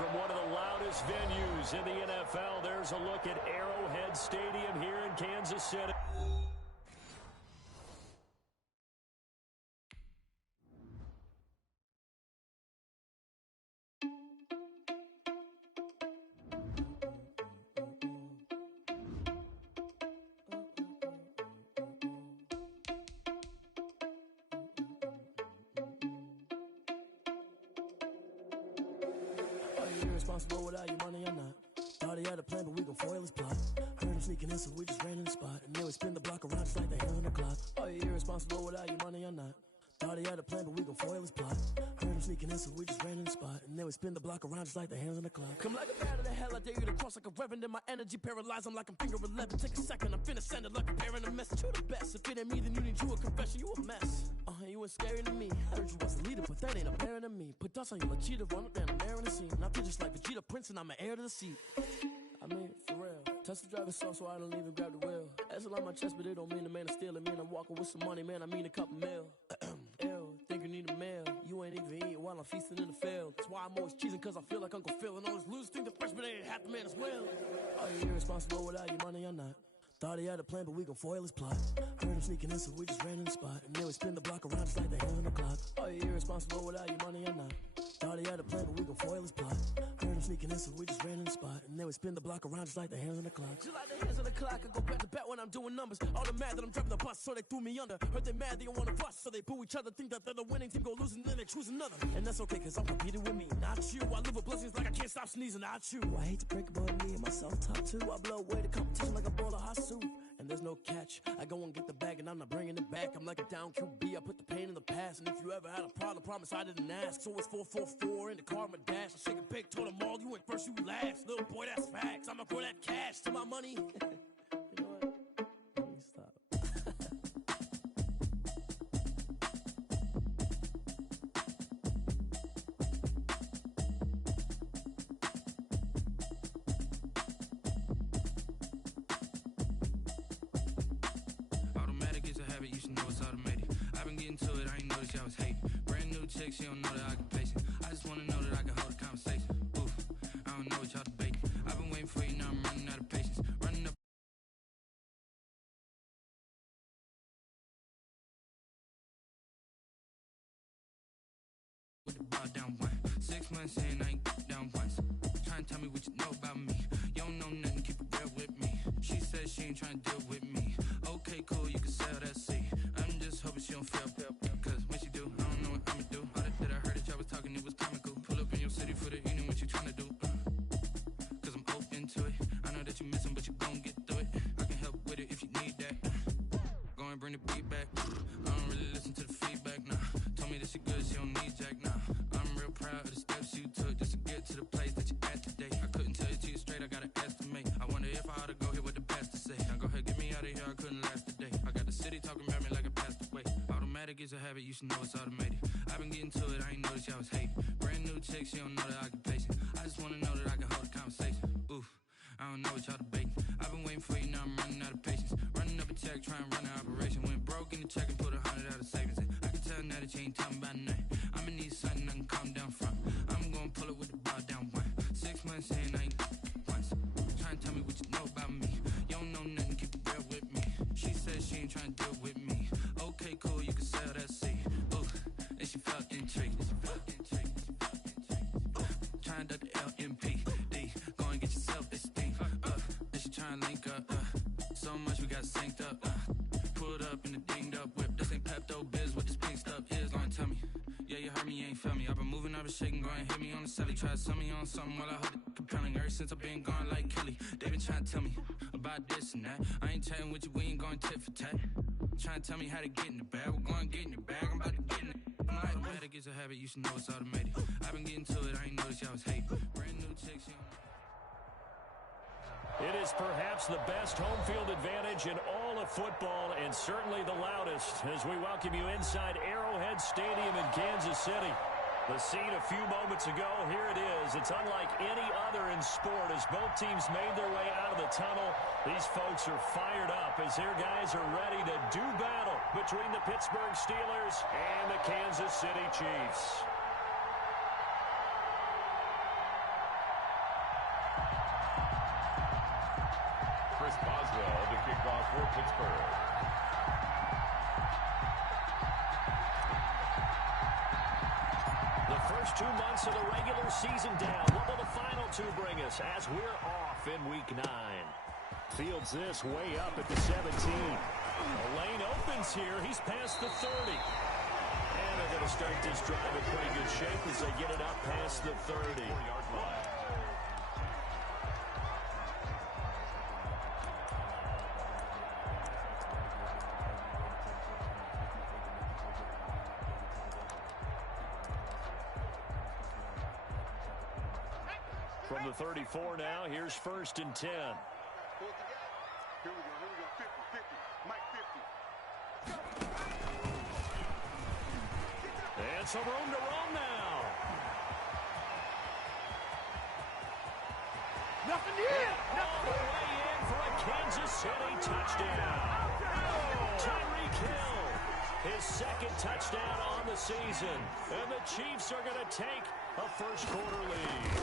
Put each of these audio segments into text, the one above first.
from one of the loudest venues in the NFL. There's a look at Arrowhead Stadium here in Kansas City. Irresponsible without your money or not. Thought he had a plan, but we gon' foil his plot. Heard him sneaking in, so we just ran in the spot. And then we spin the block around just like the hands on the clock. Are you irresponsible without your money or not? Thought he had a plan, but we gon' foil his plot. Heard him sneaking in, so we just ran in the spot. And then we spin the block around just like the hands on the clock. Come like a bat of the hell, I dare you to cross like a reverend. In my energy paralyzed, I'm like I'm finger 11. Take a second, I'm finna send it like a parent a message. You the best, if it ain't me, then you need you a confession. You a mess, you ain't scary to me. I heard you was a leader, but that ain't apparent to me. Put dust on you like cheetah, run up down the air in the scene. I feel just like Vegeta Prince and I'm an heir to the seat. I mean, for real. Touch the driver's soft so I don't even grab the wheel. That's on my chest, but it don't mean the man is stealing. Mean I'm walking with some money, man, I mean a couple mil. Ew, think you need a meal. You ain't even eating while I'm feasting in the field. That's why I'm always cheesing, cause I feel like Uncle Phil. And all those losers think the freshman ain't half the man as well. Are you irresponsible without your money or not? Thought he had a plan, but we gon' foil his plot. Heard him sneaking in, so we just ran in the spot. And then we spin the block around just like the hands on the clock. Are you irresponsible without your money or not? Thought he had a plan, but we gon' foil his plot. Heard him sneaking in, so we just ran in the spot. And then we spin the block around just like the hands on the clock. Just like the hands on the clock, I go back to back when I'm doing numbers. All the mad that I'm driving the bus, so they threw me under. Heard they mad, they don't wanna bust, so they boo each other. Think that they're the winning team, go losing, then they choose another. And that's okay, cause I'm competing with me, not you. I live with blessings like I can't stop sneezing, not you. I hate to break it, but me and myself top two. I blow away the competition like a bowl of hot soup. And there's no catch. I go and get the bag and I'm not bringing it back. I'm like a down QB, I put the pain in the past. And if you ever had a problem, promise I didn't ask. So it's 444 in the car, my dash. I shake a big, told them all, you went first, you last. Little boy, that's facts. I'ma throw that cash to my money. You know what? Let me stop. You should know it's automated. I've been getting to it, I ain't noticed y'all was hating. Brand new chick, she don't know that I can pace it. I just wanna know that I can hold a conversation. Oof, I don't know what y'all debating. I've been waiting for you, now I'm running out of patience. Running up with the ball down one. 6 months in, I ain't down once. Trying to tell me what you know about me. You don't know nothing, keep it real with me. She said she ain't trying to deal with me. Okay, cool, you can sell that seat. I'm just hoping she don't feel. Cause when she do, I don't know what I'ma do. All that I heard that y'all was talking, it was comical. Pull up in your city for the evening, what you tryna do? Cause I'm open to it. I know that you missing, but you gon' get through it. I can help with it if you need that. Go and bring the beat back. I don't really listen to the feedback, nah. Told me that she good, she don't need Jack, nah. I'm real proud of the steps you took just to get to the place that you at today. I couldn't tell you to you straight, I gotta estimate. I wonder if I ought to go here with the best to say. Now go ahead, get me out of here, I couldn't last a day. I got the city talking about me like I passed away. Automatic is a habit, you should know it's automated. I've been getting to it, I ain't noticed y'all was hating. Brand new chick, she don't know that I can pace it. I just wanna know that I can hold a conversation. Oof, I don't know what y'all debating. I've been waiting for you, now I'm running out of patience. Running up a check, trying to run an operation. Went broke in the check and put 100 out of savings in. I can tell now that you ain't talking about nothing. I'ma need something I can calm down from. I'm gonna pull it with the bar down one. 6 months in, I ain't once. Trying to tell me what you know about me. You don't know nothing, keep it real with me. She said she ain't trying to deal with me. Okay, cool, you can sell that seat. Ooh, and she felt intrigued. Trying to duck the LMPD. Go and get your self-esteem. And she trying to link up. So much we got synced up. Pulled up in the dinged up whip. This ain't Pepto-Biz, what this pink stuff is. Long tell me. Yeah, you heard me, you ain't felt me. I've been moving, I've been shaking, go and hit me on the celly. Try to sell me on something while I hold it compelling. Ever since I've been gone like Kelly, they been trying to tell me about this and that. I ain't chatting with you, we ain't going tit for tat. Trying to tell me how to get in the bag. We're going to get in the bag, I'm about to get in it. I'm like, automatic is a habit, you should know it's automated. I've been getting to it, I ain't noticed y'all was hating. Brand new chicks, you know. It is perhaps the best home field advantage in all of football and certainly the loudest as we welcome you inside Arrowhead Stadium in Kansas City. The scene a few moments ago, here it is. It's unlike any other in sport as both teams made their way out of the tunnel. These folks are fired up as their guys are ready to do battle between the Pittsburgh Steelers and the Kansas City Chiefs. kickoff for Pittsburgh. The first 2 months of the regular season down. What will the final two bring us as we're off in Week 9? Fields this way up at the 17. The lane opens here. He's past the 30. And they're going to start this drive in pretty good shape as they get it up past the 30. From the 34 now, here's 1st and 10. Here we go. 50, Mike 50. And some room to roam now. Nothing yet. All the way in for a Kansas City touchdown. Tyreek Hill, his 2nd touchdown on the season. And the Chiefs are going to take a first-quarter lead.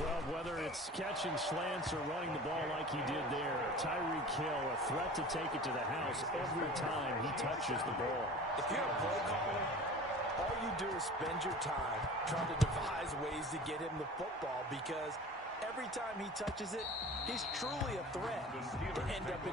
Well, whether it's catching slants or running the ball like he did there, Tyreek Hill, a threat to take it to the house every time he touches the ball. If you're a play caller, all you do is spend your time trying to devise ways to get him the football, because every time he touches it, he's truly a threat to end up in...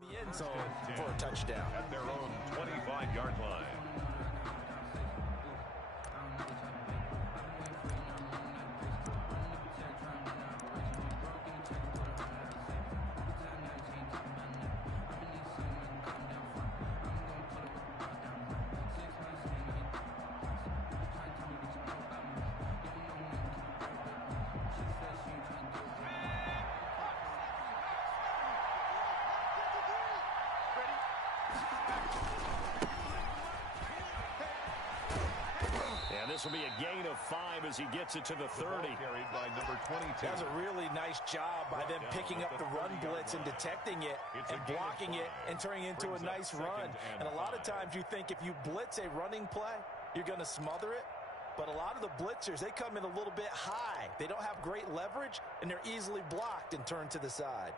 the end zone for a touchdown. At their own 25-yard line. This will be a gain of 5 as he gets it to the 30. Carried by number 22. That was a really nice job by them picking up the run blitz and detecting it and blocking it and turning it into a nice run. And a lot of times you think if you blitz a running play, you're going to smother it. But a lot of the blitzers, they come in a little bit high. They don't have great leverage, and they're easily blocked and turned to the side.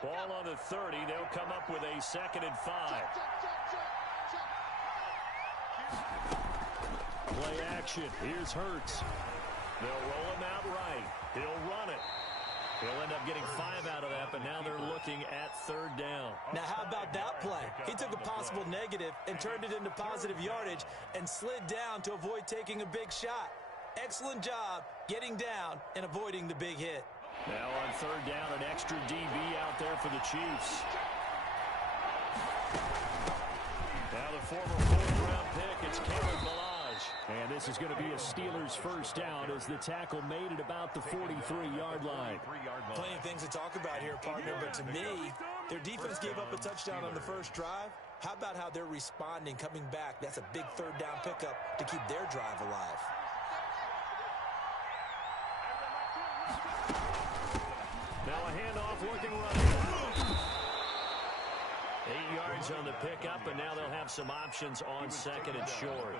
Ball on the 30. They'll come up with a 2nd and 5. Play action. Here's Hurts. They'll roll him out right. He'll run it. He'll end up getting 5 out of that, but now they're looking at 3rd down. Now, how about that play? He took a possible negative and turned it into positive yardage and slid down to avoid taking a big shot. Excellent job getting down and avoiding the big hit. Now on 3rd down, an extra DB out there for the Chiefs. Now the former 4th-round pick, it's Caleb Balaj. And this is going to be a Steelers first down as the tackle made it about the 43-yard line. Plenty of things to talk about here, partner, but to me, their defense gave up a touchdown on the first drive. How about how they're responding, coming back? That's a big 3rd down pickup to keep their drive alive. Now a handoff looking right. 8 yards on the pickup, and now they'll have some options on 2nd and short.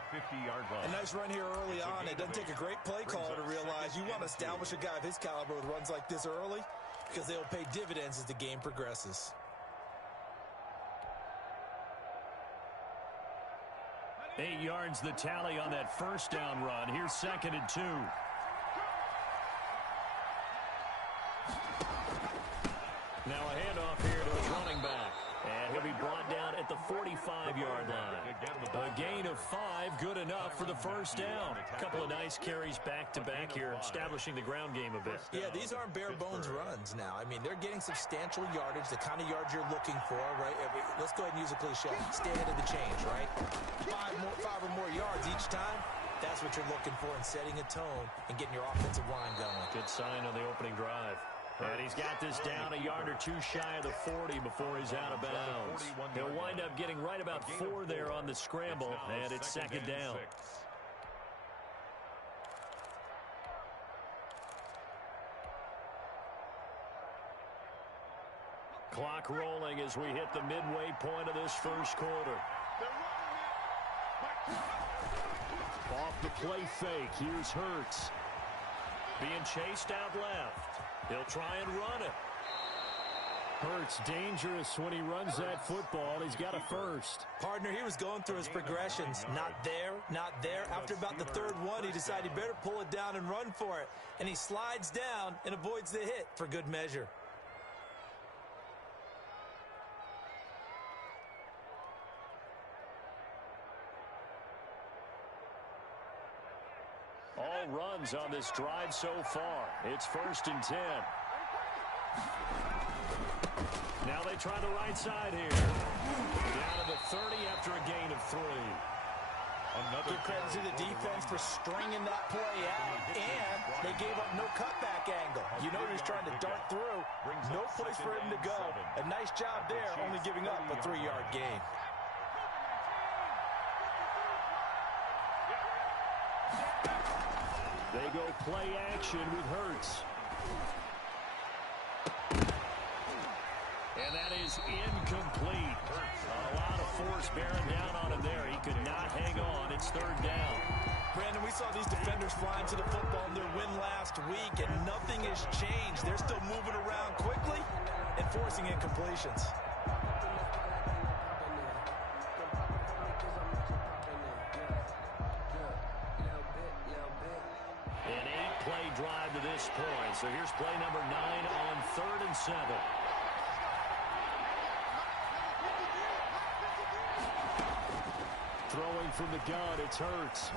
A nice run here early on. It doesn't take a great play caller to realize you want to establish a guy of his caliber with runs like this early, because they'll pay dividends as the game progresses. Eight yards the tally on that first down run. Here's 2nd and 2. Now a handoff here to his 45-yard line. A gain of 5, good enough for the first down. A couple of nice carries back-to-back here, establishing the ground game a bit. Yeah, these aren't bare-bones runs now. I mean, they're getting substantial yardage, the kind of yards you're looking for, right? Let's go ahead and use a cliche. Stay ahead of the change, right? Five or more yards each time. That's what you're looking for in setting a tone and getting your offensive line going. Good sign on the opening drive. And he's got this down a yard or two shy of the 40 before he's out of bounds. He'll wind up getting right about 4 there on the scramble, and it's second down. Clock rolling as we hit the midway point of this first quarter. Off the play fake, here's Hurts. Being chased out left. He'll try and run it. Hurts dangerous when he runs that football. He's got a first. Partner, he was going through his progressions. Not there, not there. After about the third one, he decided he better pull it down and run for it. And he slides down and avoids the hit for good measure. All runs on this drive so far. It's 1st and 10. Now they try the right side here. Down to the 30 after a gain of 3. Give credit to the defense for stringing that play out, and they gave up no cutback angle. You know he was trying to dart through. No place for him to go. A nice job there, only giving up a 3-yard gain. They go play action with Hurts. And that is incomplete. A lot of force bearing down on him there. He could not hang on. It's 3rd down. Brandon, we saw these defenders flying to the football in their win last week, and nothing has changed. They're still moving around quickly and forcing incompletions. An 8-play drive to this point. So here's play number 9 on 3rd and 7. Throwing from the gun, it's Hurts.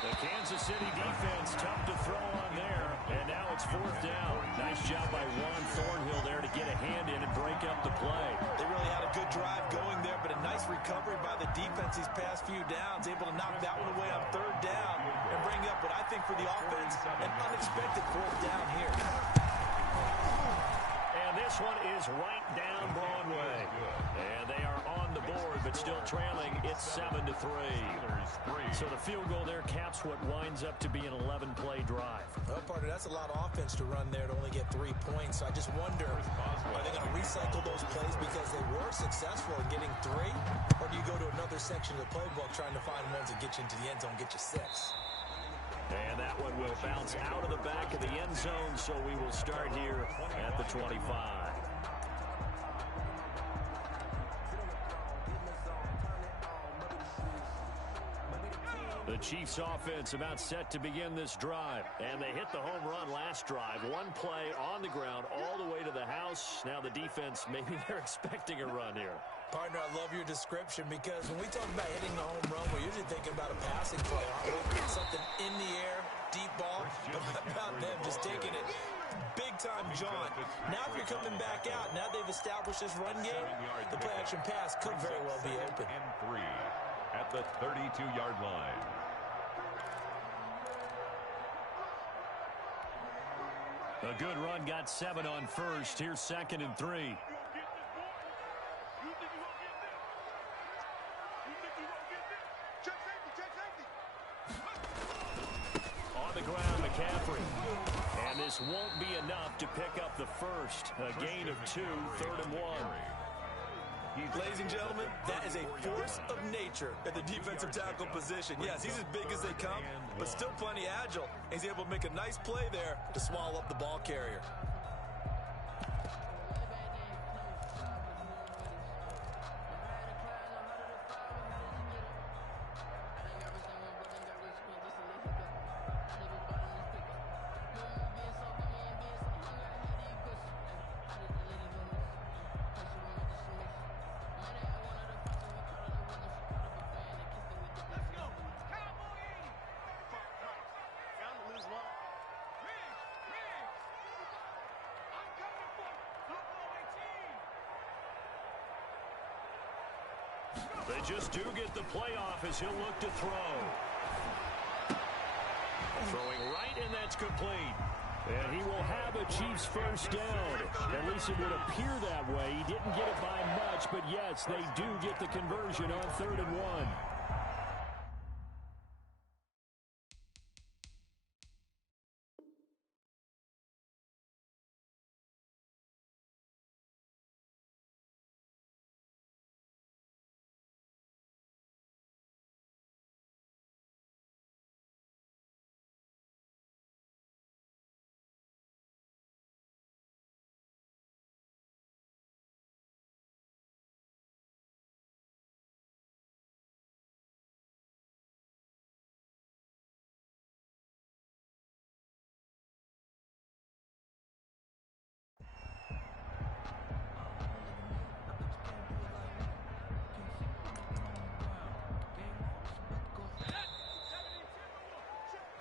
The Kansas City defense tough to throw on there, and now it's 4th down. Nice job by Juan Thornhill there to get a hand in and break up the play. They really had a good drive going there, but a nice recovery by the defense these past few downs, able to knock that one away on 3rd down and bring up what I think for the offense, an unexpected 4th down here. And this one is right down Broadway. And they are on the board, but still trailing. It's 7-3. So the field goal there caps what winds up to be an 11-play drive. Well, partner, that's a lot of offense to run there to only get 3 points. So I just wonder, are they going to recycle those plays because they were successful in getting 3? Or do you go to another section of the playbook trying to find ones that get you into the end zone, get you 6? And that one will bounce out of the back of the end zone, so we will start here at the 25. The Chiefs offense about set to begin this drive, and they hit the home run last drive. 1 play on the ground all the way to the house. Now the defense, maybe they're expecting a run here. Partner, I love your description because when we talk about hitting the home run, we're usually thinking about a passing play, something in the air, deep ball, but about them just taking it big-time jaunt. Now if you're coming back out, now they've established this run game, the play-action pass could very well be open. And 3 at the 32-yard line. A good run got 7 on first. Here's 2nd and 3. On the ground, McCaffrey. And this won't be enough to pick up the first. A gain of 2, 3rd and 1. Ladies and gentlemen, that is a force of nature at the defensive tackle position. Yes, he's as big as they come, but still plenty agile. He's able to make a nice play there to swallow up the ball carrier. They just do get the playoff as he'll look to throw. Throwing right, and that's complete. And he will have a Chiefs first down. At least it would appear that way. He didn't get it by much, but yes, they do get the conversion on 3rd and 1.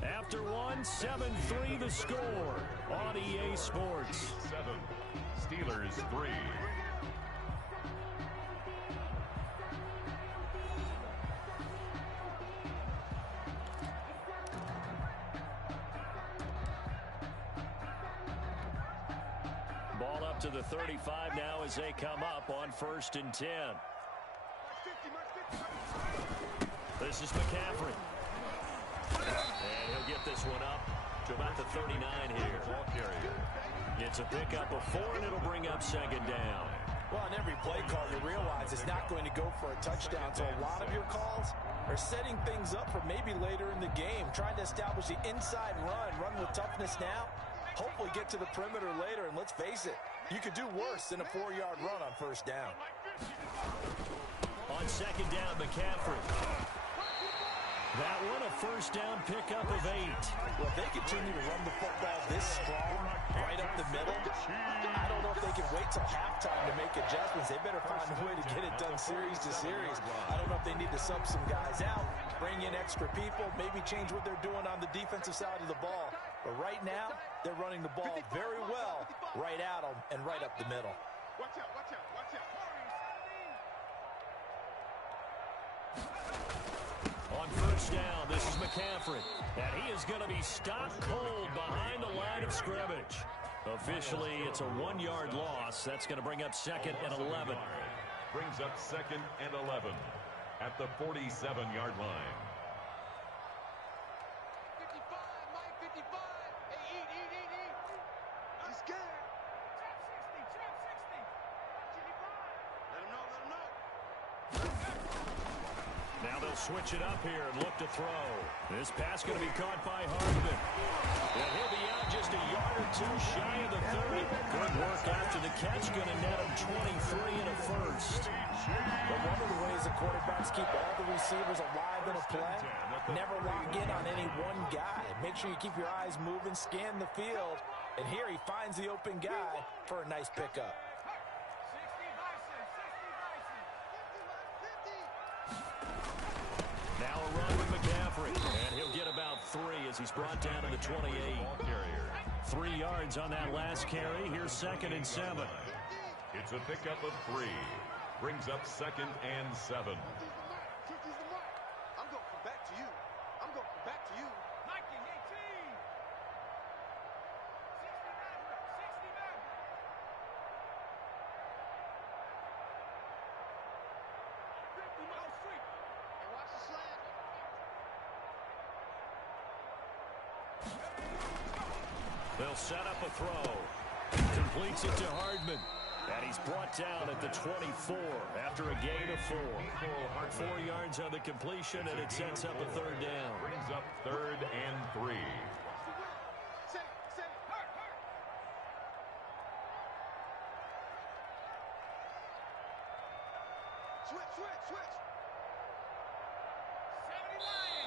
After one, 7-3 the score on EA Sports. 7, Steelers 3. Ball up to the 35 now as they come up on 1st and 10. This is McCaffrey. And he'll get this one up to about the 39 here. Ball carrier. It's a pickup of 4, and it'll bring up 2nd down. Well, on every play call, you realize it's not going to go for a touchdown. So a lot of your calls are setting things up for maybe later in the game, trying to establish the inside run with toughness now, hopefully get to the perimeter later. And let's face it, you could do worse than a 4-yard run on 1st down. On 2nd down, McCaffrey. That one, a 1st down pickup of 8. Well, if they continue to run the football this strong, right up the middle, I don't know if they can wait till halftime to make adjustments. They better find a way to get it done series to series. I don't know if they need to sub some guys out, bring in extra people, maybe change what they're doing on the defensive side of the ball. But right now, they're running the ball very well right at them and right up the middle. Watch out, watch out, watch out. On 1st down, this is McCaffrey. And he is going to be stopped cold behind the line of scrimmage. Officially, it's a 1-yard loss. That's going to bring up 2nd and 11. Brings up 2nd and 11 at the 47-yard line. 55, Mike, 55. Hey, eat. He's scared. Trap 60. Let him know. Now they'll switch it up here and look to throw. This pass going to be caught by Hardman. And he'll be out just a yard or 2 shy of the 30. Good work after the catch. Going to net him 23 and a 1st. But one of the ways the quarterbacks keep all the receivers alive in a play, never lock in on any one guy. Make sure you keep your eyes moving, scan the field. And here he finds the open guy for a nice pickup. Now a run with McCaffrey. And he'll get about 3 as he's brought down to the 28. 3 yards on that last carry. Here's 2nd and 7. It's a pickup of 3. Brings up 2nd and 7. I'm going to come back to you. Mikey, 18. 50 miles straight. And watch the slant. They'll set up a throw. Completes it to Hardman. And he's brought down at the 24 after a gain of 4. 4 yards on the completion, and it sets up a 3rd down. Brings up 3rd and 3. Switch.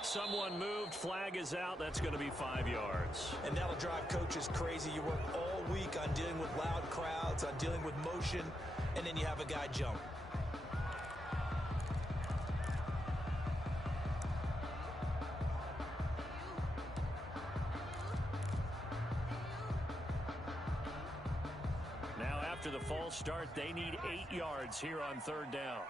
Someone moved. Flag is out. That's going to be 5 yards. And that'll drive coaches crazy. You work all week on dealing with loud crowds, on dealing with motion, and then you have a guy jump. Now after the false start, they need 8 yards here on 3rd down.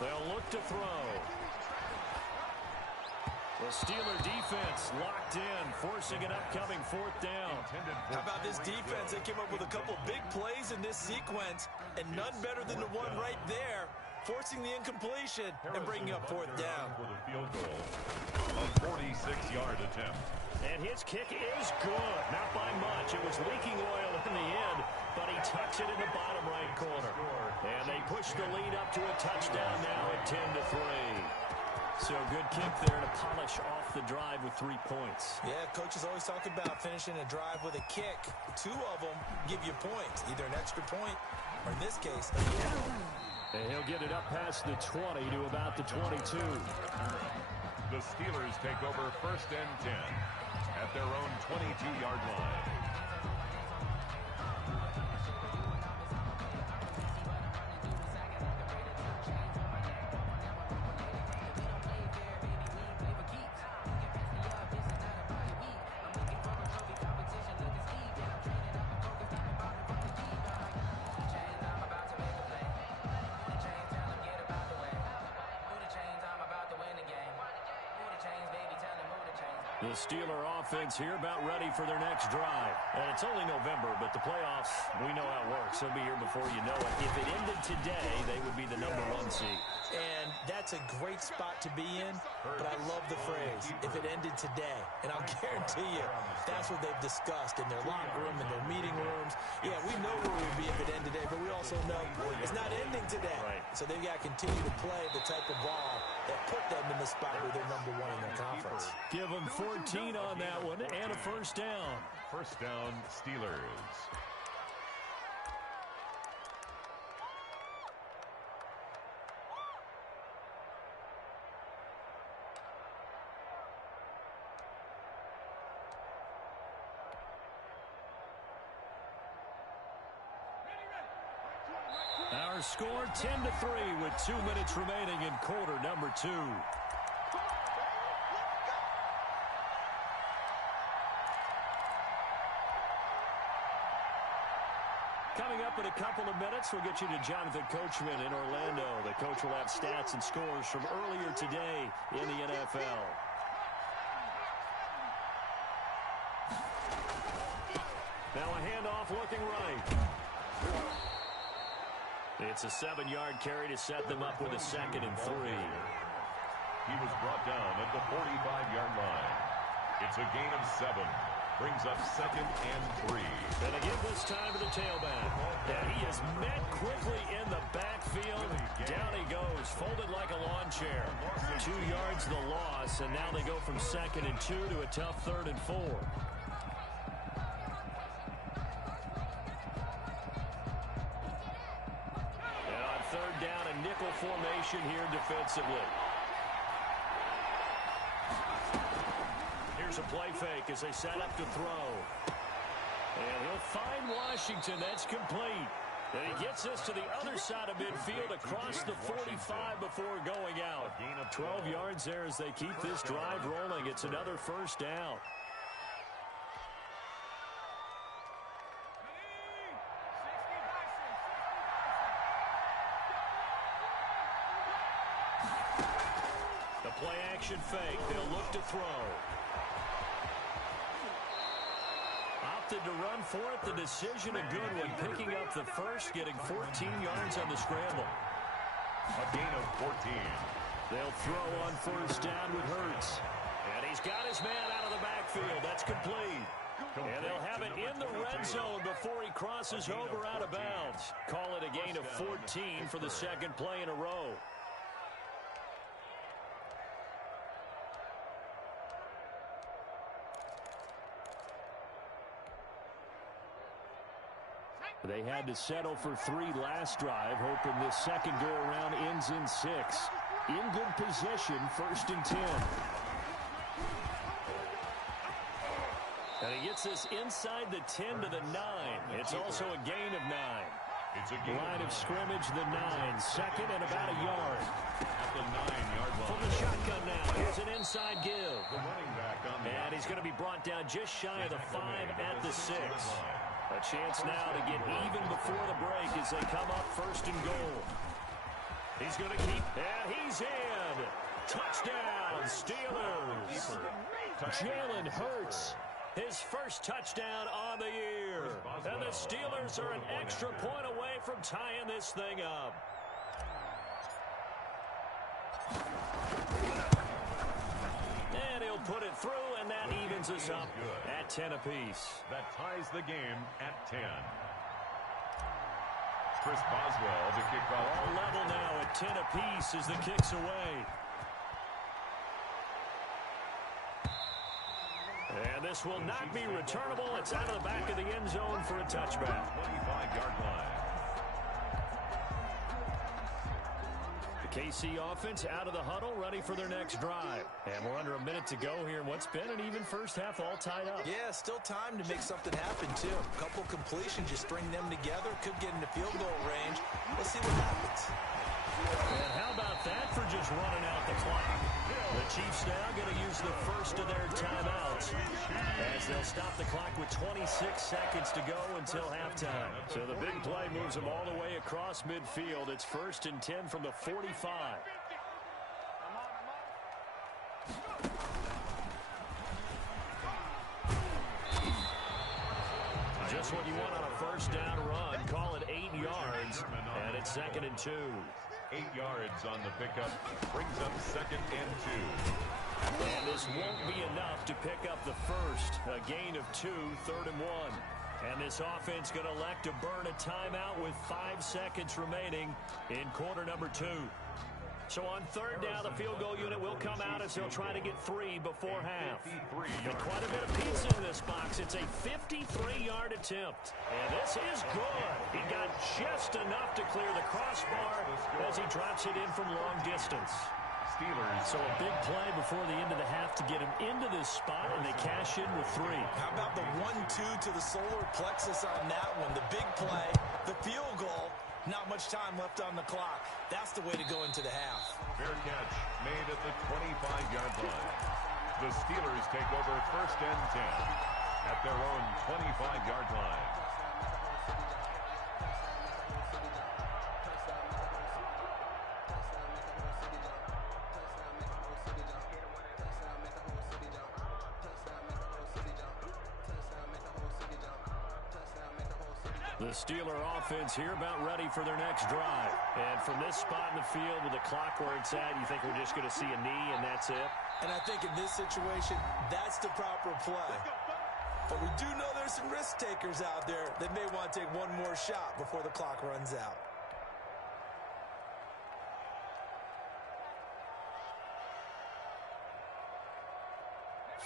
They'll look to throw. The Steeler defense locked in, forcing an upcoming fourth down. How about this defense? They came up with a couple big plays in this sequence, and none better than the one right there, forcing the incompletion and bringing up fourth down. For the field goal, a 46-yard attempt. And his kick is good. Not by much. It was leaking oil in the end, but he tucks it in the bottom right corner. And they push the lead up to a touchdown now at 10-3. So good kick there to polish off the drive with 3 points. Yeah, coaches always talk about finishing a drive with a kick. 2 of them give you points, either an extra point or in this case, a field goal. And he'll get it up past the 20 to about the 22. The Steelers take over 1st and 10 at their own 22-yard line. The Steeler offense here about ready for their next drive. And it's only November, but the playoffs, we know how it works. They'll be here before you know it. If it ended today, they would be the #1 seed. And that's a great spot to be in, but I love the phrase, if it ended today. And I'll guarantee you, that's what they've discussed in their locker room, in their meeting rooms. Yeah, we know where we'd be if it ended today, but we also know it's not ending today. Right. So they've got to continue to play the type of ball that put them in the spot where they're #1 in their conference. Give them 14 on that one and a first down. First down, Steelers. Our score 10-3 with 2 minutes remaining in quarter number 2. Coming up in a couple of minutes, we'll get you to Jonathan Coachman in Orlando. The coach will have stats and scores from earlier today in the NFL. Now a handoff looking right. It's a 7-yard carry to set them up with a 2nd and 3. He was brought down at the 45-yard line. It's a gain of 7. Brings up 2nd and 3. And again this time to the tailback. And he is met quickly in the backfield. Down he goes, folded like a lawn chair. 2 yards the loss, and now they go from 2nd and 2 to a tough 3rd and 4. And on 3rd down, a nickel formation here defensively. Here's a play fake as they set up to throw. And he'll find Washington. That's complete. And he gets this to the other side of midfield across the 45 before going out. 12 yards there as they keep this drive rolling. It's another first down. The play action fake. They'll look to throw. Opted to run for it. The decision a good one. Picking up the first, getting 14 yards on the scramble. A gain of 14. They'll throw on first down with Hurts. And he's got his man out of the backfield. That's complete. And they'll have it in the red zone before he crosses over out of bounds. Call it a gain of 14 for the 2nd play in a row. They had to settle for 3 last drive, hoping this second go-around ends in 6. In good position, 1st and 10. And he gets this inside the 10 to the 9. It's also a gain of 9. It's a gain Line of scrimmage, the 9. 2nd and about a yard. At the 9-yard line. From the shotgun now, here's an inside give. The running back on the And he's going to be brought down just shy of the 5 at the 6. A chance now to get even before the break as they come up 1st and goal. He's going to keep, and he's in. Touchdown, Steelers. Jalen Hurts, his first touchdown on the year. And the Steelers are an extra point away from tying this thing up. And he'll put it through, and that evens us up at 10 apiece. That ties the game at 10. Chris Boswell to kick off. All level now at 10 apiece as the kick's away. And this will not be returnable. It's out of the back of the end zone for a touchback. 25-yard line. The KC offense out of the huddle, ready for their next drive. And we're under a minute to go here in what's been an even first half, all tied up. Yeah, still time to make something happen, too. A couple completions, you string them together, could get into field goal range. Let's see what happens. And how about that for just running out the clock? The Chiefs now going to use the first of their timeouts as they'll stop the clock with 26 seconds to go until halftime. So the big play moves them all the way across midfield. It's 1st and 10 from the 45. Just what you want on a first down run. Call it 8 yards, and it's 2nd and 2. 8 yards on the pickup. Brings up 2nd and 2. And this won't be enough to pick up the first. A gain of 2, 3rd and 1. And this offense going to elect to burn a timeout with 5 seconds remaining in quarter number 2. So on 3rd down, the field goal unit will come out as they'll try to get 3 before half. And quite a bit of pizza in this box. It's a 53-yard attempt. And this is good. He got just enough to clear the crossbar as he drops it in from long distance. Steelers. So a big play before the end of the half to get him into this spot, and they cash in with 3. How about the 1-2 to the solar plexus on that one? The big play, the field goal. Not much time left on the clock. That's the way to go into the half. Fair catch made at the 25-yard line. The Steelers take over 1st and 10 at their own 25-yard line. The Steeler offense here about ready for their next drive. And from this spot in the field with the clock where it's at, you think we're just going to see a knee and that's it? And I think in this situation, that's the proper play. But we do know there's some risk takers out there that may want to take one more shot before the clock runs out.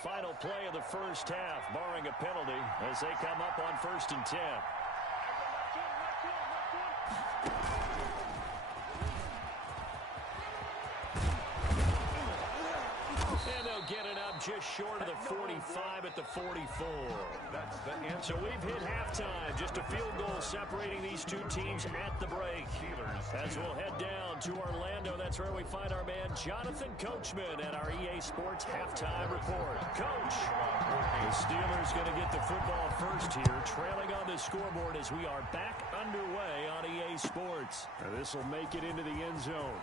Final play of the first half, barring a penalty, as they come up on 1st and 10. And they'll get it up just short of the 45 at the 44. That's the answer. So we've hit halftime. Just a field goal separating these two teams at the break. As we'll head down to Orlando, that's where we find our man Jonathan Coachman at our EA Sports Halftime Report. Coach, the Steelers going to get the football first here, trailing on the scoreboard as we are back underway on EA Sports. This will make it into the end zone.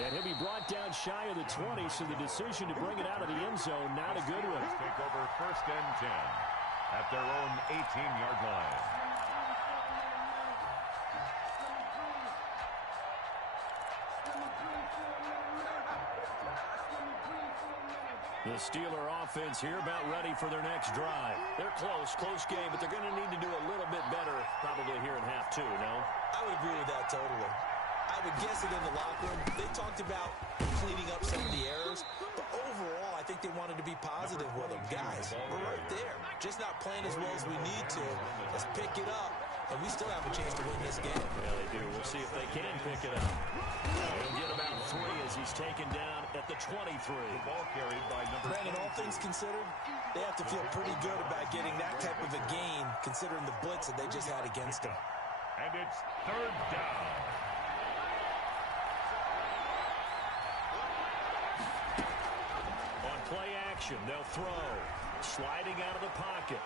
And he'll be brought down shy of the 20, so the decision to bring it out of the end zone, not a good one. Take over 1st and 10 at their own 18-yard line. The Steeler offense here about ready for their next drive. They're close game, but they're going to need to do a little bit better probably here in half 2, no? I would agree with that totally. I would guess it in the locker room. They talked about cleaning up some of the errors, but overall, I think they wanted to be positive with them. Guys, we're right there. Just not playing as well as we need to. Let's pick it up, and we still have a chance to win this game. Yeah, they do. We'll see if they can pick it up. He'll get about 3 as he's taken down at the 23. The ball carried by number Brandon, all things considered, they have to feel pretty good about getting that type of a gain, considering the blitz that they just had against them. And it's 3rd down. Play action, they'll throw. Sliding out of the pocket.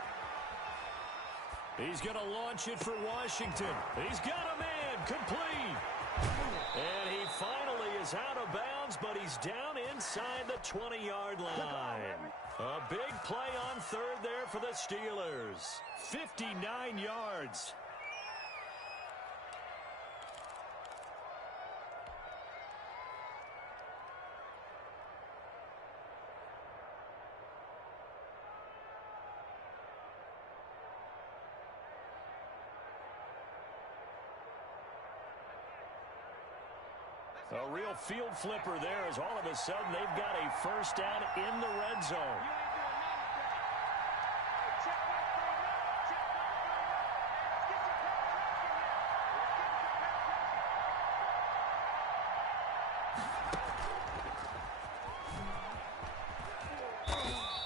He's going to launch it for Washington. He's got a man, complete. And he finally is out of bounds, but he's down inside the 20-yard line. A big play on third there for the Steelers. 59 yards. A real field flipper there as all of a sudden they've got a first down in the red zone.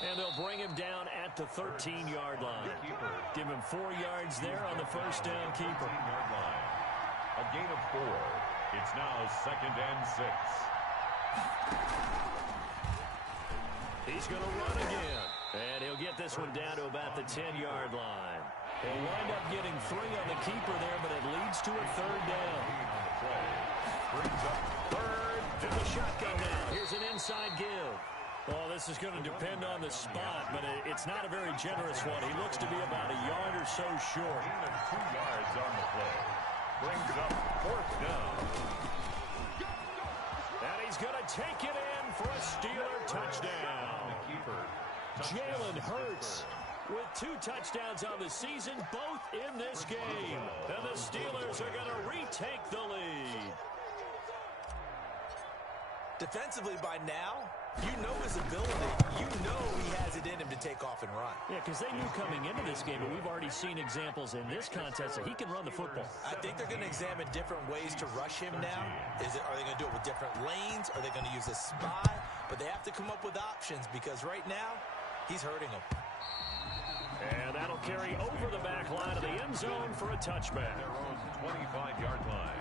And they'll bring him down at the 13-yard line. Give him 4 yards there on the first down keeper. A gain of 4. It's now 2nd and 6. He's going to run again. And he'll get this one down to about the 10-yard line. He'll wind up getting 3 on the keeper there, but it leads to a third down. Third to the shotgun now. Here's an inside give. Well, this is going to depend on the spot, but it's not a very generous one. He looks to be about a yard or so short. 2 yards on the play. Brings up 4th down. And he's going to take it in for a Steeler touchdown. Jalen Hurts with 2 touchdowns on the season, both in this game. And the Steelers are going to retake the lead. Defensively by now, you know his ability. You know he has it in him to take off and run. Yeah, because they knew coming into this game, but we've already seen examples in this contest that he can run the football. I think they're going to examine different ways to rush him now. Are they going to do it with different lanes? Are they going to use a spy? But they have to come up with options because right now, he's hurting them. And that'll carry over the back line of the end zone for a touchback. Their own 25-yard line.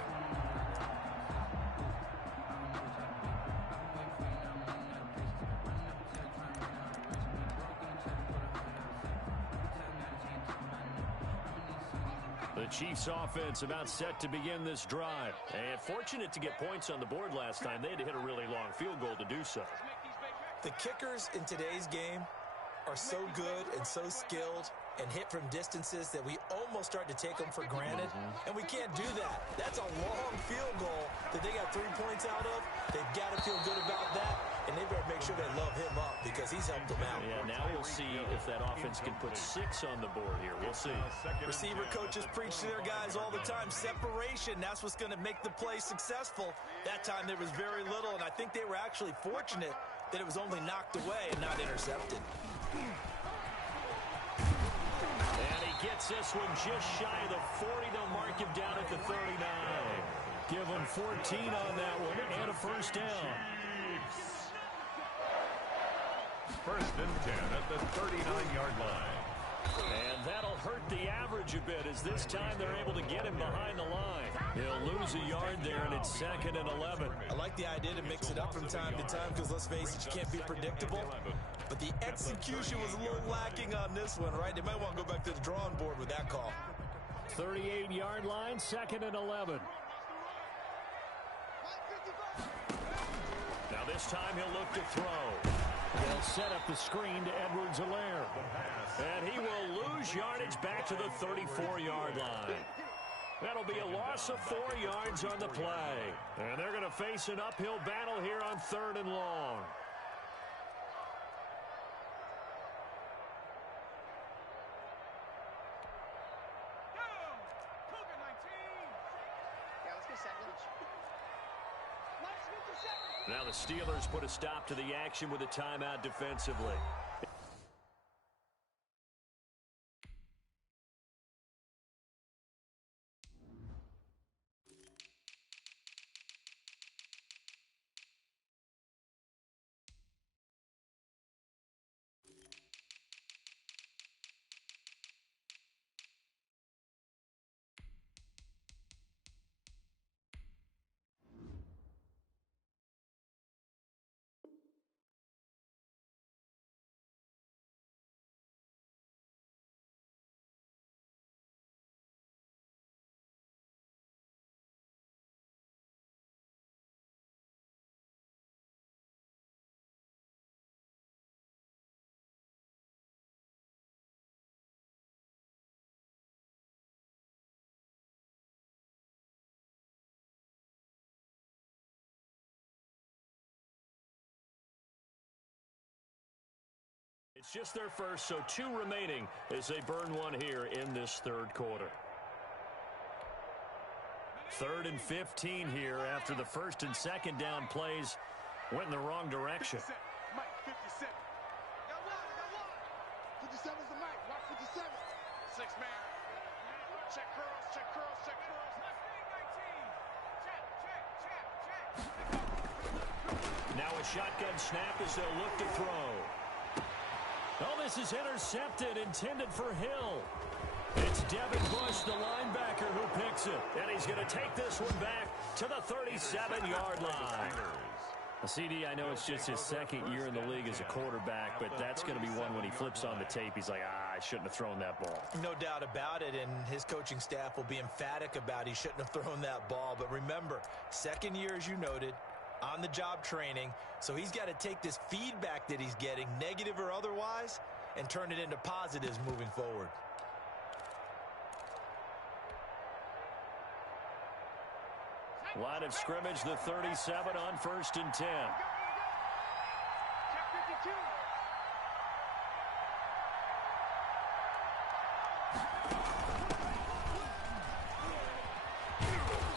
The Chiefs offense about set to begin this drive. And fortunate to get points on the board last time. They had to hit a really long field goal to do so. The kickers in today's game are so good and so skilled and hit from distances that we almost start to take them for granted. And we can't do that. That's a long field goal that they got 3 points out of. They've got to feel good about that. And they better make sure they love him up because he's helped them out. Yeah, now we'll see if that offense can put 6 on the board here. We'll see. Receiver coaches preach to their guys all the time. Separation, that's what's going to make the play successful. That time there was very little, and I think they were actually fortunate that it was only knocked away and not intercepted. And he gets this one just shy of the 40. They'll mark him down at the 39. Give him 14 on that one and a first down. 1st and 10 at the 39-yard line. And that'll hurt the average a bit as this time they're able to get him behind the line. He'll lose a yard there, and it's 2nd and 11. I like the idea to mix it up from time to time because, let's face it, you can't be predictable. But the execution was a little lacking on this one, right? They might want to go back to the drawing board with that call. 38-yard line, 2nd and 11. Now this time he'll look to throw. They'll set up the screen to Edwards-Helaire. And he will lose yardage back to the 34-yard line. That'll be a loss of 4 yards on the play. And they're going to face an uphill battle here on 3rd and long. Now the Steelers put a stop to the action with a timeout defensively. It's just their first, so 2 remaining as they burn one here in this third quarter. 3rd and 15 here after the first and second down plays went in the wrong direction. 57. Mike, 57. Got one. 57 is the Mike. Watch 57. 6 man. Check curls, check curls, check curls. Now a shotgun snap as they'll look to throw. Oh, this is intercepted, intended for Hill. It's Devin Bush, the linebacker, who picks it. And he's going to take this one back to the 37-yard line. CD, I know it's just his second year in the league as a quarterback, but that's going to be one when he flips on the tape. He's like, I shouldn't have thrown that ball. No doubt about it, and his coaching staff will be emphatic about he shouldn't have thrown that ball. But remember, second year, as you noted, on-the-job training, so he's got to take this feedback that he's getting, negative or otherwise, and turn it into positives moving forward. Line of scrimmage, the 37 on 1st and 10. Check 52.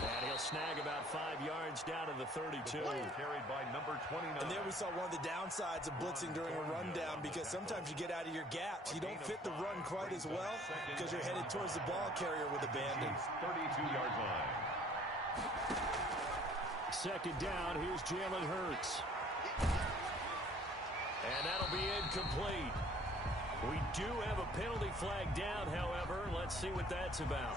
And he'll snag about 5 yards down to the 32. Carried by number 29. And there we saw one of the downsides of blitzing during a rundown, because sometimes you get out of your gaps. You don't fit the run quite as well because you're headed towards the ball carrier with abandon. 32-yard line. Second down, here's Jalen Hurts. And that'll be incomplete. We do have a penalty flag down, however. Let's see what that's about.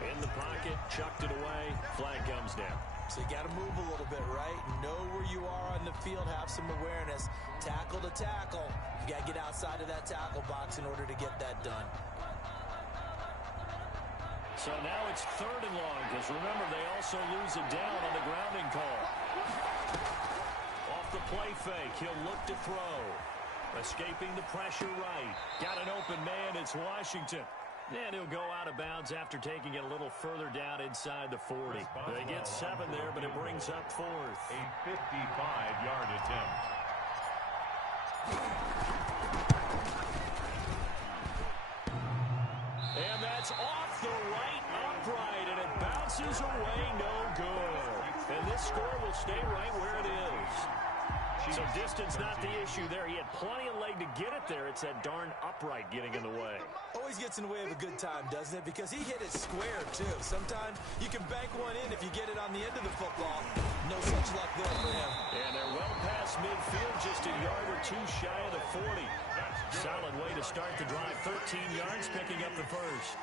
In the pocket, chucked it away, flag comes down. So you got to move a little bit, right? Know where you are on the field, have some awareness. Tackle to tackle. You got to get outside of that tackle box in order to get that done. So now it's 3rd and long, because remember, they also lose it down on the grounding call. Off the play fake, he'll look to throw. Escaping the pressure right. Got an open man, it's Washington. And he'll go out of bounds after taking it a little further down inside the 40. They get 7 there, but it brings up 4th. A 55-yard attempt. And that's off the right upright, and it bounces away, no good. And this score will stay right where it is. So distance not the issue there. He had plenty of leg to get it there. It's that darn upright getting in the way. Always gets in the way of a good time, doesn't it? Because he hit it square, too. Sometimes you can bank one in if you get it on the end of the football. No such luck there for him. And they're well past midfield, just a yard or 2 shy of the 40. Solid way to start the drive. 13 yards, picking up the first.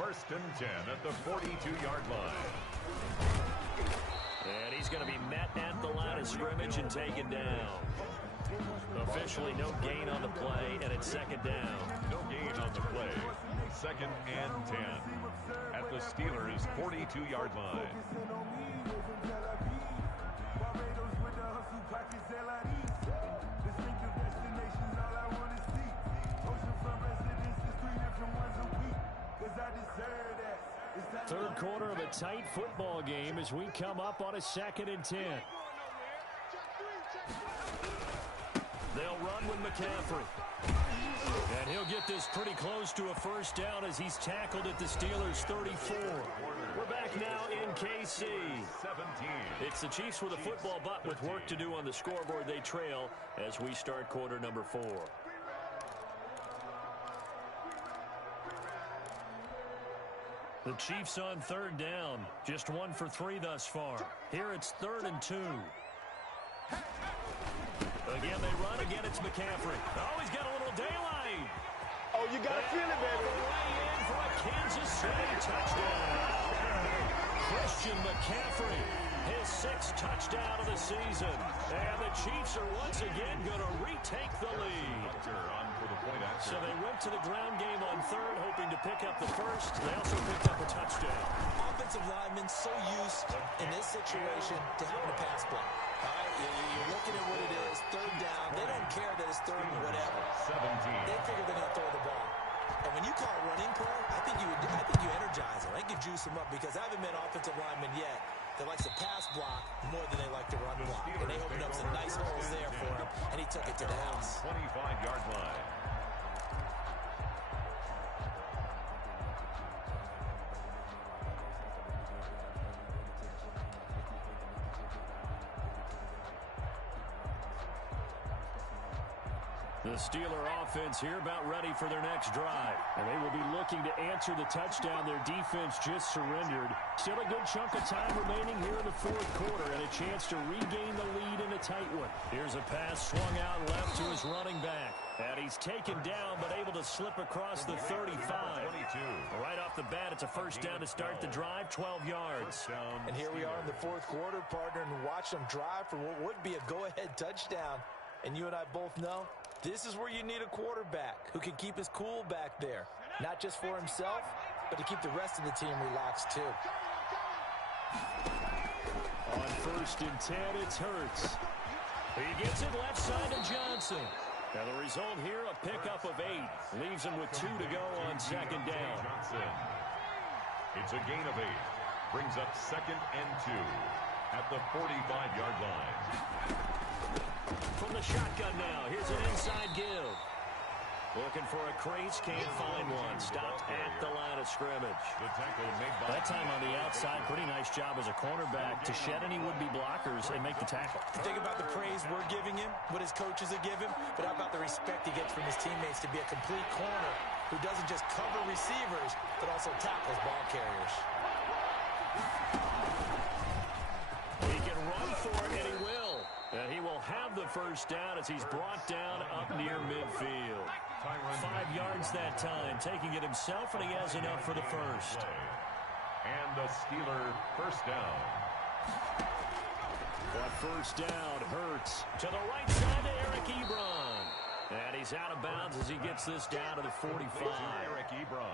1st and 10 at the 42-yard line. And he's going to be met at the line of scrimmage and taken down. Officially no gain on the play, and it's 2nd down. No gain on the play. 2nd and 10 at the Steelers' 42-yard line. Third quarter of a tight football game as we come up on a 2nd and 10. They'll run with McCaffrey. And he'll get this pretty close to a first down as he's tackled at the Steelers' 34. We're back now in KC. 17. It's the Chiefs with a football, but with work to do on the scoreboard, they trail as we start quarter number 4. The Chiefs on 3rd down. Just 1 for 3 thus far. Here it's 3rd and 2. Again, they run. Again, it's McCaffrey. Oh, he's got a little daylight. Oh, you got to feel it, baby. Way in for a Kansas City touchdown. Christian McCaffrey, his 6th touchdown of the season. And the Chiefs are once again going to retake the lead. So they went to the ground game on 3rd, hoping to pick up the first. They also picked up a touchdown. Offensive linemen so used in this situation to having a pass block. All right, you're looking at what it is, 3rd down. They don't care that it's 3rd and whatever. 17. They figure they're going to throw the ball. And when you call a running play, I think you energize them. I think you juice them up, because I haven't met offensive linemen yet that likes to pass block more than they like to run block. And they opened up some nice holes there for him, and he took it to the house. 25-yard line. The Steeler offense here about ready for their next drive. And they will be looking to answer the touchdown their defense just surrendered. Still a good chunk of time remaining here in the fourth quarter and a chance to regain the lead in a tight one. Here's a pass swung out left to his running back. And he's taken down but able to slip across the 35. Right off the bat, it's a first down to start the drive, 12 yards. And here we are in the fourth quarter, partner, and watch them drive for what would be a go-ahead touchdown. And you and I both know this is where you need a quarterback who can keep his cool back there. Not just for himself, but to keep the rest of the team relaxed too. On 1st and 10, it's Hurts. He gets it left side to Johnson. Now the result here, a pickup of 8. Leaves him with 2 to go on second down. It's a gain of 8. Brings up 2nd and 2 at the 45-yard line. From the shotgun now, here's an inside give. Looking for a crease, can't find one. Stopped at the line of scrimmage. The tackle made by that time on the outside, pretty nice job as a cornerback to shed any would-be blockers and make the tackle. Think about the praise we're giving him, what his coaches are giving, but how about the respect he gets from his teammates to be a complete corner who doesn't just cover receivers, but also tackles ball carriers. He can run for it, and he will. And he will have the first down as he's brought down up near midfield. 5 yards that time, taking it himself, and he has enough for the first. And the Steeler first down. But first down, Hurts to the right side to Eric Ebron. And he's out of bounds as he gets this down to the 45. Eric Ebron.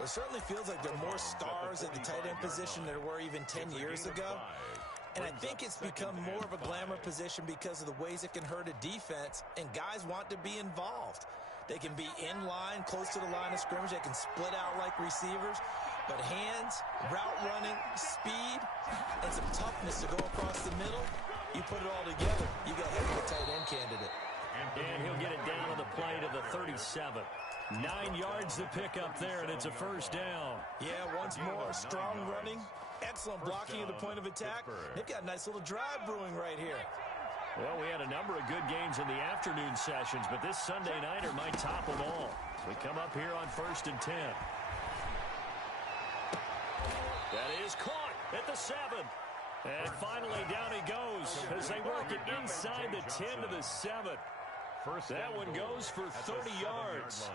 It certainly feels like there are more stars at the tight end position than there were even 10 years ago. And I think it's become more of a glamour position because of the ways it can hurt a defense, and guys want to be involved. They can be in line, close to the line of scrimmage. They can split out like receivers. But hands, route running, speed, and some toughness to go across the middle, you put it all together, you got a heck of a tight end candidate. And he'll get it down on the play to the 37. 9 yards to pick up there, and it's a first down. Yeah, once more, strong running. Excellent blocking at the point of attack. They've got a nice little drive brewing right here. Well, we had a number of good games in the afternoon sessions, but this Sunday nighter might top them all. We come up here on 1st and 10. That is caught at the 7. And finally down he goes as they work it inside the 10 to the 7. That one goes for 30 yards.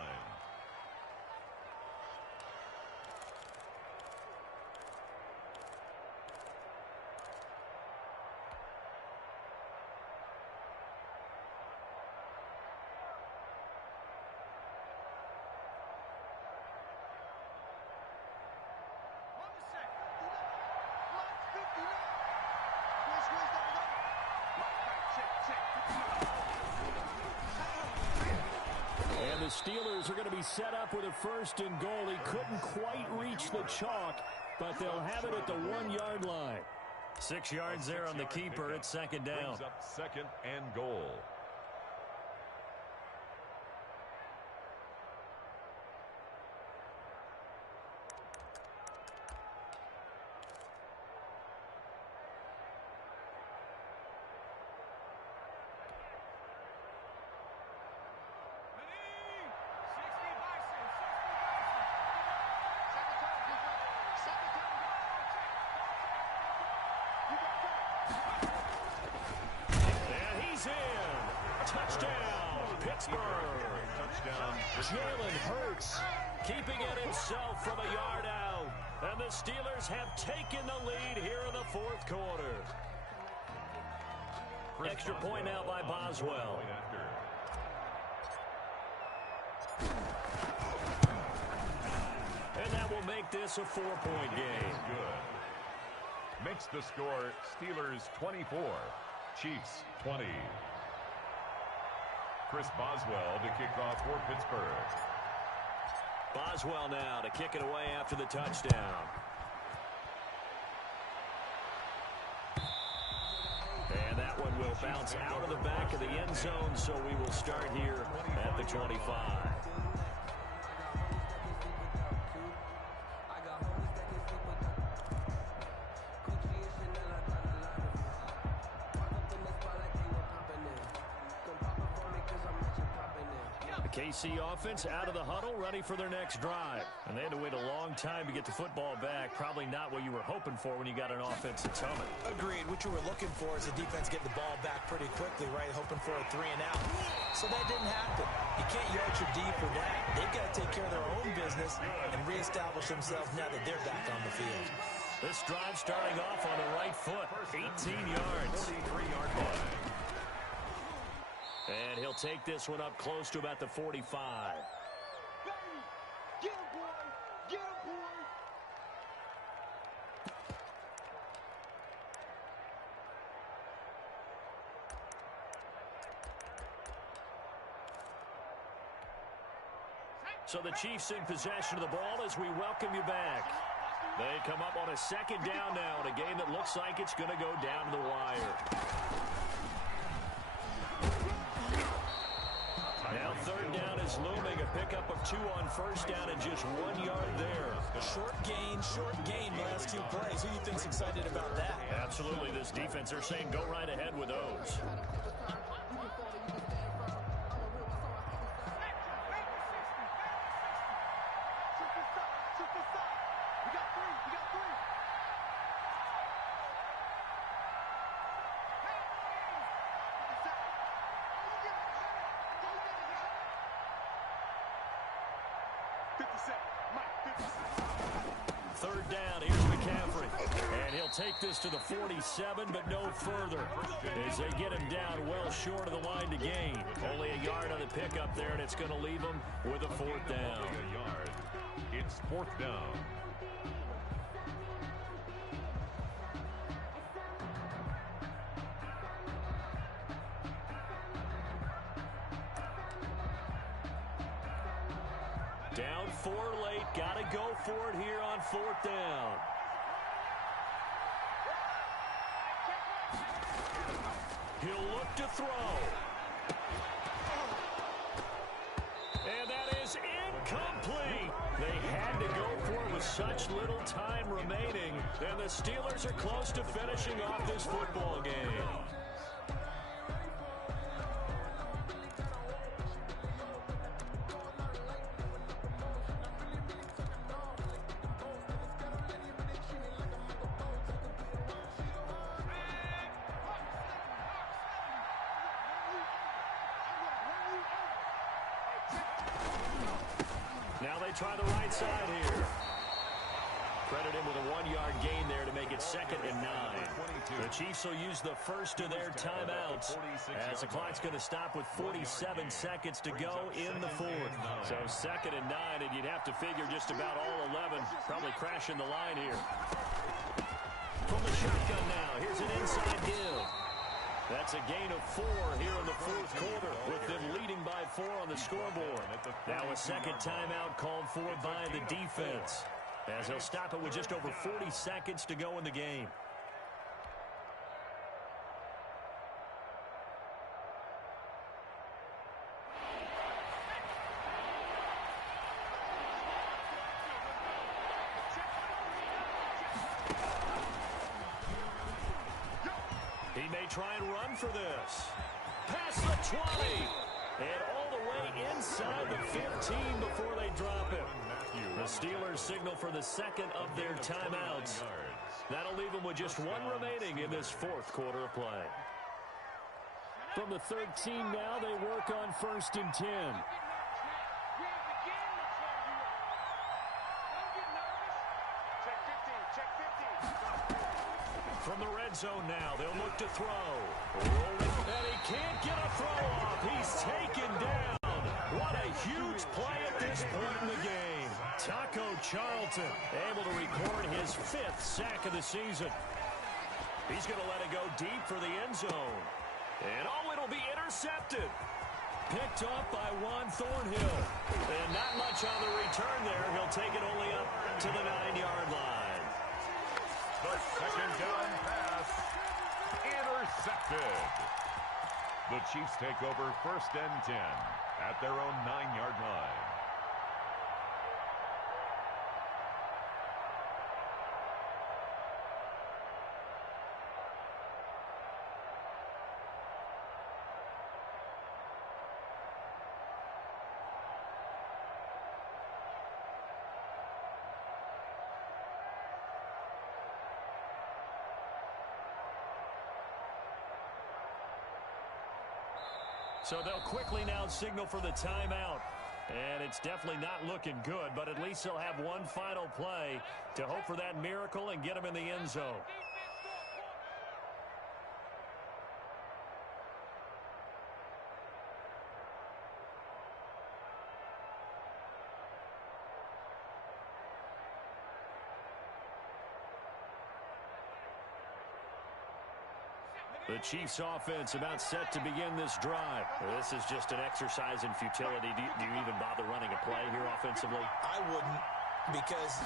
The Steelers are going to be set up with a 1st and goal. He couldn't quite reach the chalk, but they'll have it at the 1-yard line. 6 yards there on the keeper. It's 2nd down. Brings up 2nd and goal. Touchdown, Pittsburgh. Touchdown. Jalen Hurts keeping it himself from a yard out. And the Steelers have taken the lead here in the fourth quarter. Extra point now by Boswell. And that will make this a 4-point game. Good. Makes the score Steelers 24, Chiefs 20. Chris Boswell to kick off for Pittsburgh. Boswell now to kick it away after the touchdown. And that one will bounce out of the back of the end zone, so we will start here at the 25. KC offense out of the huddle, ready for their next drive. And they had to wait a long time to get the football back. Probably not what you were hoping for when you got an offense at Summit. Agreed. What you were looking for is the defense getting the ball back pretty quickly, right? Hoping for a 3-and-out. So that didn't happen. You can't yard your D for that. They've got to take care of their own business and reestablish themselves now that they're back on the field. This drive starting off on the right foot. 18 yards. 43-yard line. And he'll take this one up close to about the 45. Get him, boy! Get him, boy! So the Chiefs in possession of the ball as we welcome you back. They come up on a second down now in a game that looks like it's going to go down to the wire. Now third down is looming. A pickup of 2 on first down and just 1 yard there. Short gain, last 2 plays. Who do you think's excited about that? Absolutely. This defense, they're saying go right ahead with those. Third down, here's McCaffrey. And he'll take this to the 47, but no further. As they get him down well short of the line to gain. Only a yard on the pickup there, and it's going to leave him with a 4th down. A yard. It's 4th down. Down 4 late. Got to go for it here on 4th down. He'll look to throw. And that is incomplete. They had to go for it with such little time remaining. And the Steelers are close to finishing off this football game. Now they try the right side here. Credit him with a 1-yard gain there to make it 2nd and 9. The Chiefs will use the first of their timeouts as the clock's going to stop with 47 seconds to go in the 4th. So 2nd and 9, and you'd have to figure just about all 11 probably crashing the line here. From the shotgun now, here's an inside give. That's a gain of 4 here in the 4th quarter, with them leading by 4 on the scoreboard. Now a second timeout called for by the defense, as they'll stop it with just over 40 seconds to go in the game. He may try and run for this. Past the 20. And all the way inside the 15 before they drop it. The Steelers signal for the second of their timeouts. That'll leave them with just 1 remaining in this 4th quarter of play. From the 13 now, they work on 1st and 10. From the red zone now, they'll look to throw. And he can't get a throw off. He's taken down. What a huge play at this point in the game. Taco Charlton able to record his 5th sack of the season. He's going to let it go deep for the end zone. And oh, it'll be intercepted. Picked off by Juan Thornhill. And not much on the return there. He'll take it only up to the 9-yard line. The second down pass intercepted. The Chiefs take over 1st and 10 at their own 9-yard line. So they'll quickly now signal for the timeout. And it's definitely not looking good, but at least they'll have one final play to hope for that miracle and get them in the end zone. The Chiefs offense about set to begin this drive. This is just an exercise in futility. Do you even bother running a play here offensively? I wouldn't, because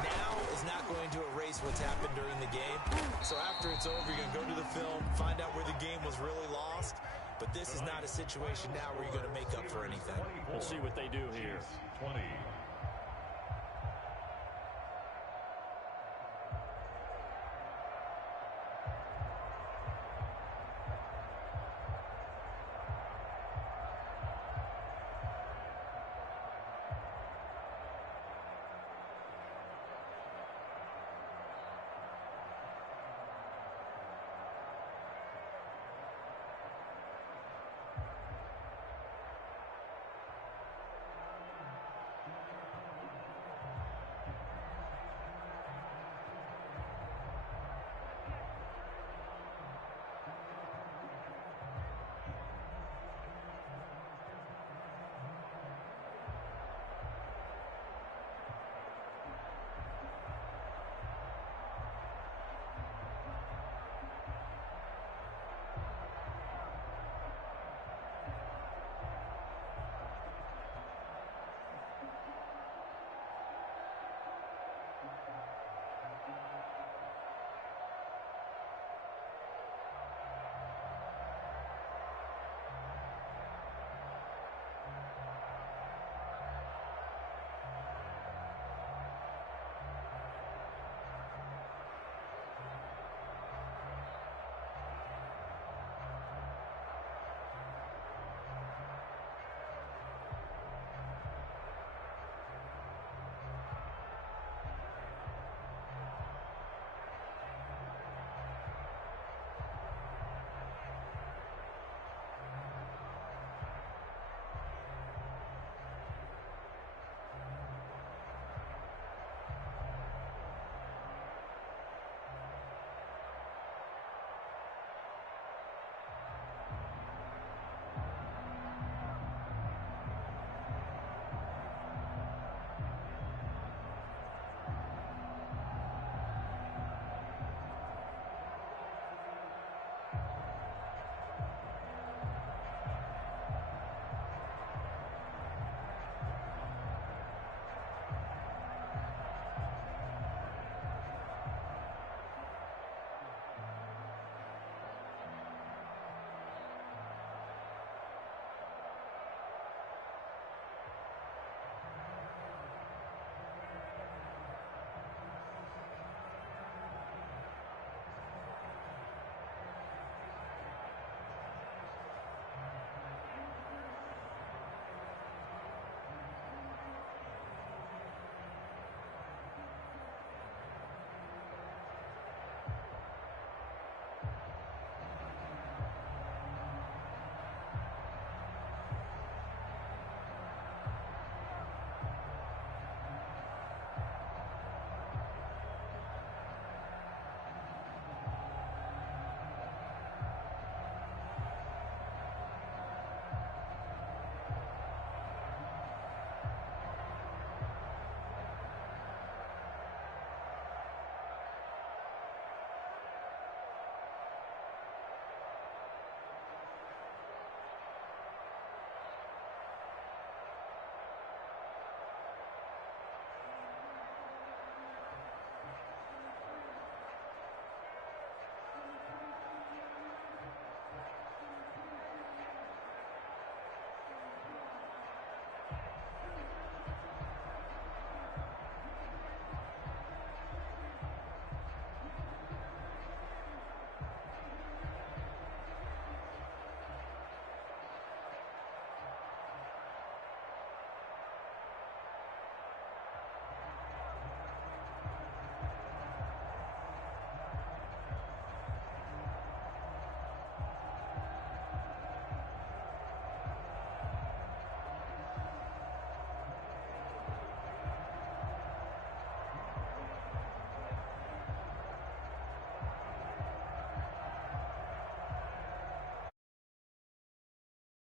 now is not going to erase what's happened during the game. So after it's over, you're going to go to the film, find out where the game was really lost. But this is not a situation now where you're going to make up for anything. We'll see what they do here. 20.